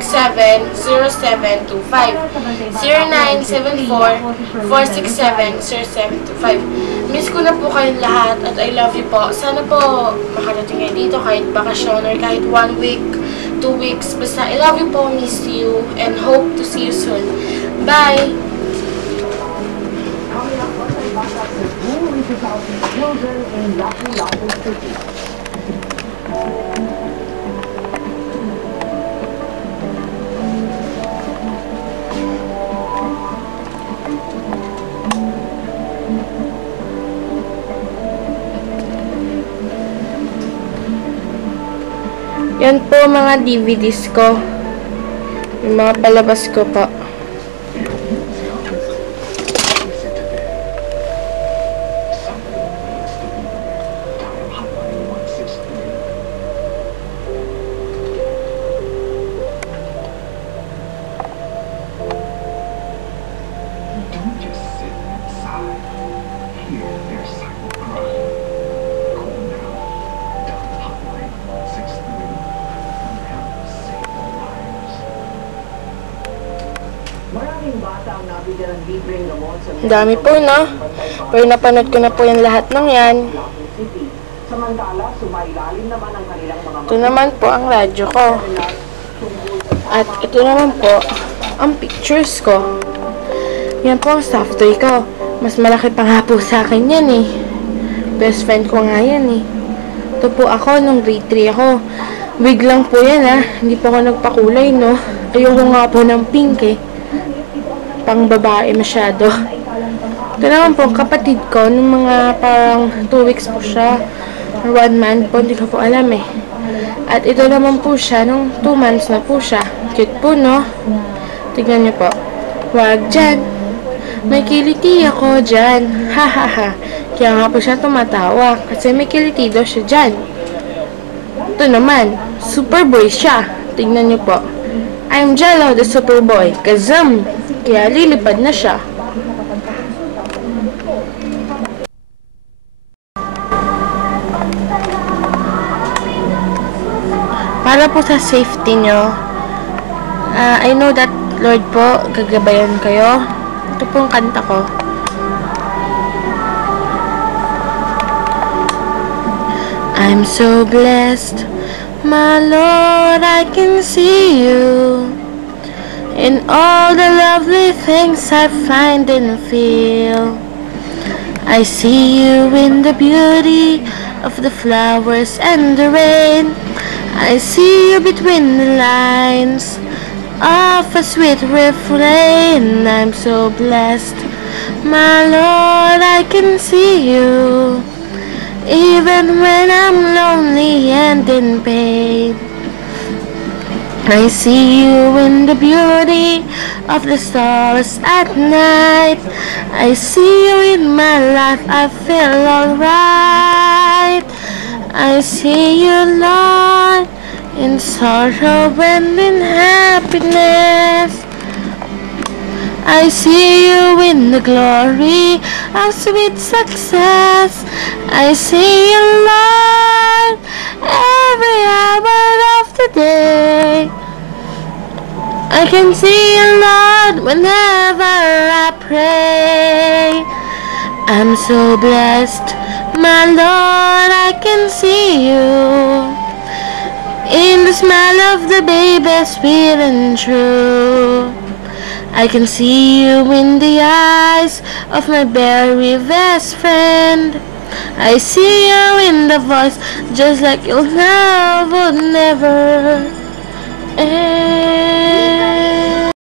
0974-467-0725. Miss ko na po kayong lahat at I love you po. Sana po makarating kayo dito kahit bakasyon or kahit 1 week, 2 weeks. Basta I love you po, miss you, and hope to see you soon. Bye! Yan po mga DVDs ko. Yung mga palabas ko po. Dami po, no? Pero napanood ko na po yung lahat ng yan. Ito naman po ang radyo ko. At ito naman po ang pictures ko. Yan po ang soft toy ko. Mas malaki pa nga po sa akin yan eh. Best friend ko nga yan eh. Ito po ako nung grade 3 ako. Wig lang po yan ah. Hindi po ako nagpakulay, no? Ayoko nga po ng pink eh. Pang babae masyado. Ito naman po, kapatid ko, nung mga parang 2 weeks po siya, or 1 month po, hindi ko po alam eh. At ito naman po siya, nung 2 months na po siya. Cute po, no? Tignan niyo po. Wag dyan. May kiliti ako dyan. Ha ha ha. Kaya nga po siya tumatawa, kasi may kiliti daw siya dyan. Ito naman, Superboy siya. Tignan niyo po. I'm Jello the Superboy. Kazam! Kaya lilipad na siya. Para po sa safety nyo, I know that Lord po, gagabayan kayo. Ito po ang kanta ko. I'm so blessed, my Lord, I can see you in all the lovely things I find and feel. I see you in the beauty of the flowers and the rain. I see you between the lines of a sweet refrain. I'm so blessed, my Lord, I can see you even when I'm lonely and in pain. I see you in the beauty of the stars at night. I see you in my life, I feel alright. I see you, Lord, in sorrow and in happiness. I see you in the glory of sweet success. I see you, Lord, every hour of the day. I can see you, Lord, whenever I pray. I'm so blessed, my Lord, I can see you in the smile of the baby, sweet and true. I can see you in the eyes of my very best friend. I see you in the voice, just like you'll never